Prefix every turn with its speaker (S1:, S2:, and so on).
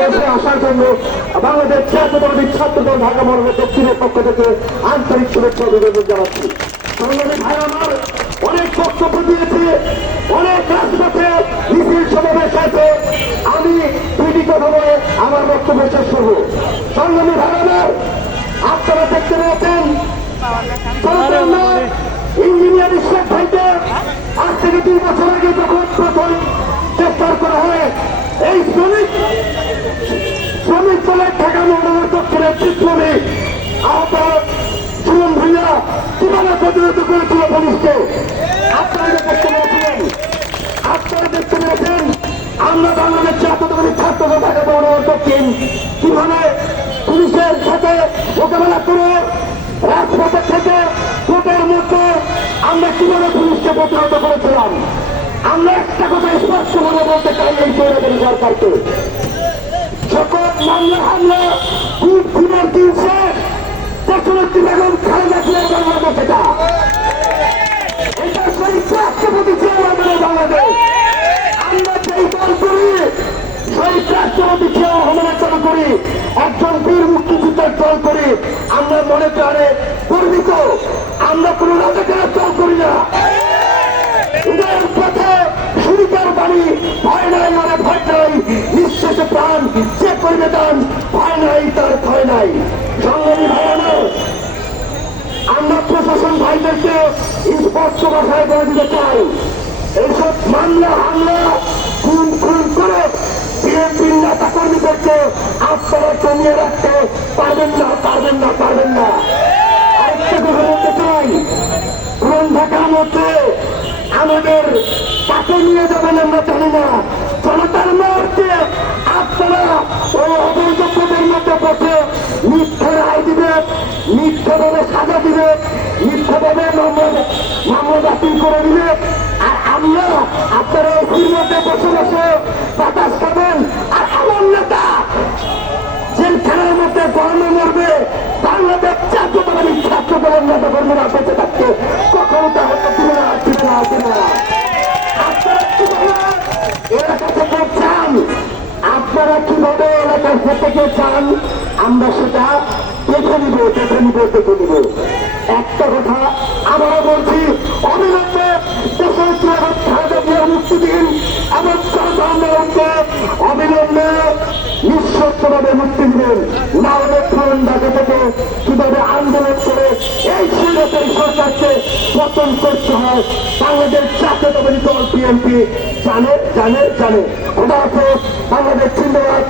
S1: আসার জন্য বাংলাদেশ জাতীয়তাবাদী ছাত্র ঢাকা মহানগর দক্ষিণের পক্ষ থেকে আন্তরিক শুভেচ্ছা অভিনন্দন জানাচ্ছি। আমার অনেক বক্তব্য দিয়েছে, অনেক রাজপথে মিছিল সমাবেশ আছে আমি দুইটি কথা আমার বক্তব্য শেষ করব। সংগ্রামী ভাই আপনারা দেখতে পেয়েছেন ইঞ্জিনিয়ার ইসলাম ভাইকে আজ থেকে দুই বছর আগে যখন প্রথম গ্রেফতার করা হয় এই শ্রমিক শ্রমিক দলের ঢাকা দক্ষিণের বিপ্লবী আহত সুমন ভূঁইয়া কীভাবে প্রতিরোধ করেছিল পুলিশকে আপনারা দেখতে দেখতে আমরা বাংলাদেশ জাতীয়তাবাদী ছাত্র দল ঢাকা মহানগর দক্ষিণ কীভাবে পুলিশের সাথে মোকাবেলা করে রাজপথের থেকে কোর্টের মধ্যে আমরা কীভাবে পুলিশকে প্রতিহত করেছিলাম? আমরা একটা কথা স্পষ্ট বলতে চাই এই সরকারকে। সকল মামলা, হামলা করি, একজন বীর মুক্তিযুদ্ধের দল করি। আমরা মনে প্রাণে গর্বিত। আমরা কোন রাজাকারের দল করি না। মানে ভয় নাই। তার ভয় নাই। আমরা প্রশাসন ভাইদেরকে স্পষ্ট ভাষায় বলে দিতে চাই। এইসব মামলা, হামলা খুন খুন করে বিএনপির নেতা কর্মীদেরকে জমিয়ে রাখতে পারবেন না পারবেন না পারবেন না। মধ্যে আমাদের কাকে নিয়ে যাবেন আমরা জানি না। জনতার মুহূর্তে আপনারা ওই অবৈধ পদের মধ্যে বসে মিথ্যে রায় দিবে মিথ্যাভাবে সাজা দিবে মিথ্যাভাবে মামলা মামলা বাতিল করে দিবে আর আমরা আপনারা এসির মধ্যে বসে বসে মধ্যে গরমে মরবে, বাংলাদেশ জাতীয়তাবাদী ছাত্র দলের নেতা কর্মীরা বেঁচে থাকতে কখনো তা হতে তুলে না, ঠিক না। হবে না চান। আপনারা কীভাবে এলাকার থেকে চান? আমরা সেটা দেখে নিব দেখে নিব দেখে নিব। একটা কথা আমরা বলছি, অবিলম্বে দেশের মুক্তি দিন এবং অবিলম্বে নিঃশর্তভাবে মুক্তি দিবেন না হলে ফোন ঢাকা থেকে কীভাবে আন্দোলন করে, এই সুরতের সরকারকে পতন করতে হয়। বাংলাদেশ জাতীয় দল, বিএনপি, জানে জানে জানে। আছে বাংলাদেশ জিন্দাবাদ।